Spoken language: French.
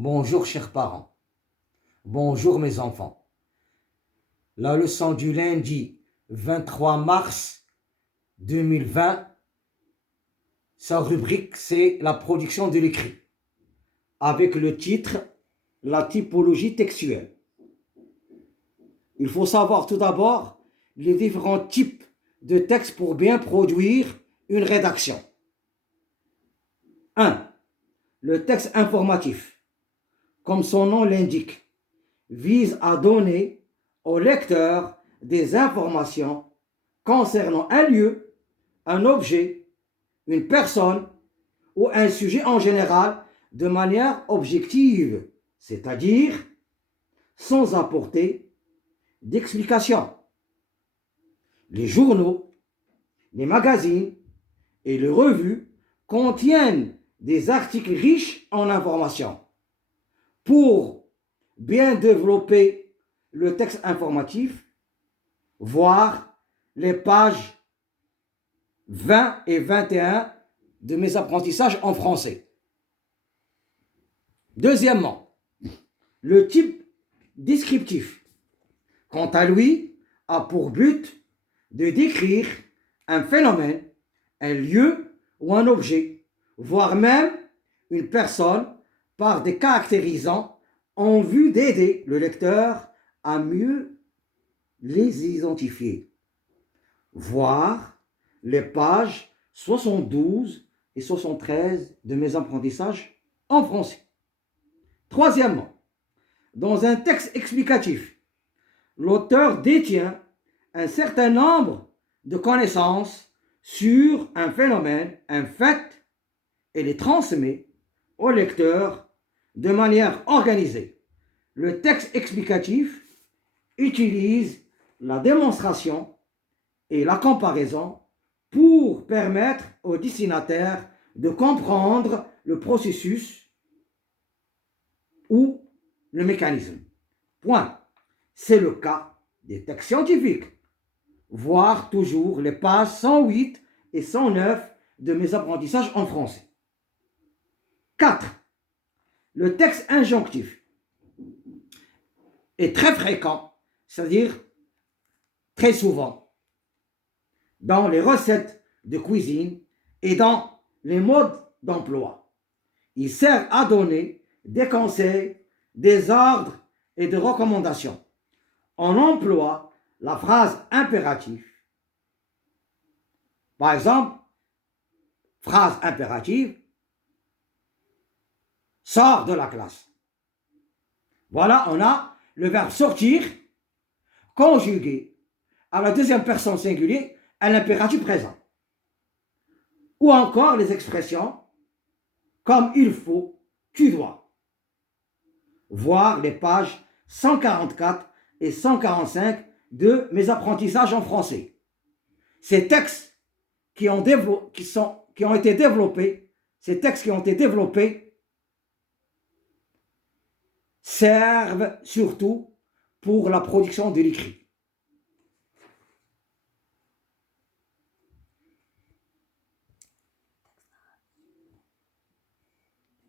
Bonjour chers parents, bonjour mes enfants. La leçon du lundi 23 mars 2020, sa rubrique c'est la production de l'écrit, avec le titre La typologie textuelle. Il faut savoir tout d'abord les différents types de textes pour bien produire une rédaction. 1. Le texte informatif, comme son nom l'indique, vise à donner au lecteur des informations concernant un lieu, un objet, une personne ou un sujet en général de manière objective, c'est-à-dire sans apporter d'explication. Les journaux, les magazines et les revues contiennent des articles riches en informations. Pour bien développer le texte informatif, voir les pages 20 et 21 de mes apprentissages en français. Deuxièmement, le type descriptif, quant à lui, a pour but de décrire un phénomène, un lieu ou un objet, voire même une personne par des caractérisants en vue d'aider le lecteur à mieux les identifier. Voir les pages 72 et 73 de mes apprentissages en français. Troisièmement, dans un texte explicatif, l'auteur détient un certain nombre de connaissances sur un phénomène, un fait, et les transmet au lecteur de manière organisée. Le texte explicatif utilise la démonstration et la comparaison pour permettre au destinataire de comprendre le processus ou le mécanisme. Point. C'est le cas des textes scientifiques. Voir toujours les pages 108 et 109 de mes apprentissages en français. 4. Le texte injonctif est très fréquent, c'est-à-dire très souvent, dans les recettes de cuisine et dans les modes d'emploi. Il sert à donner des conseils, des ordres et des recommandations. On emploie la phrase impérative. Par exemple, phrase impérative, sors de la classe. Voilà, on a le verbe sortir conjugué à la deuxième personne singulier à l'impératif présent. Ou encore les expressions comme il faut, tu dois. Voir les pages 144 et 145 de mes apprentissages en français. Ces textes qui ont été développés servent surtout pour la production de l'écrit.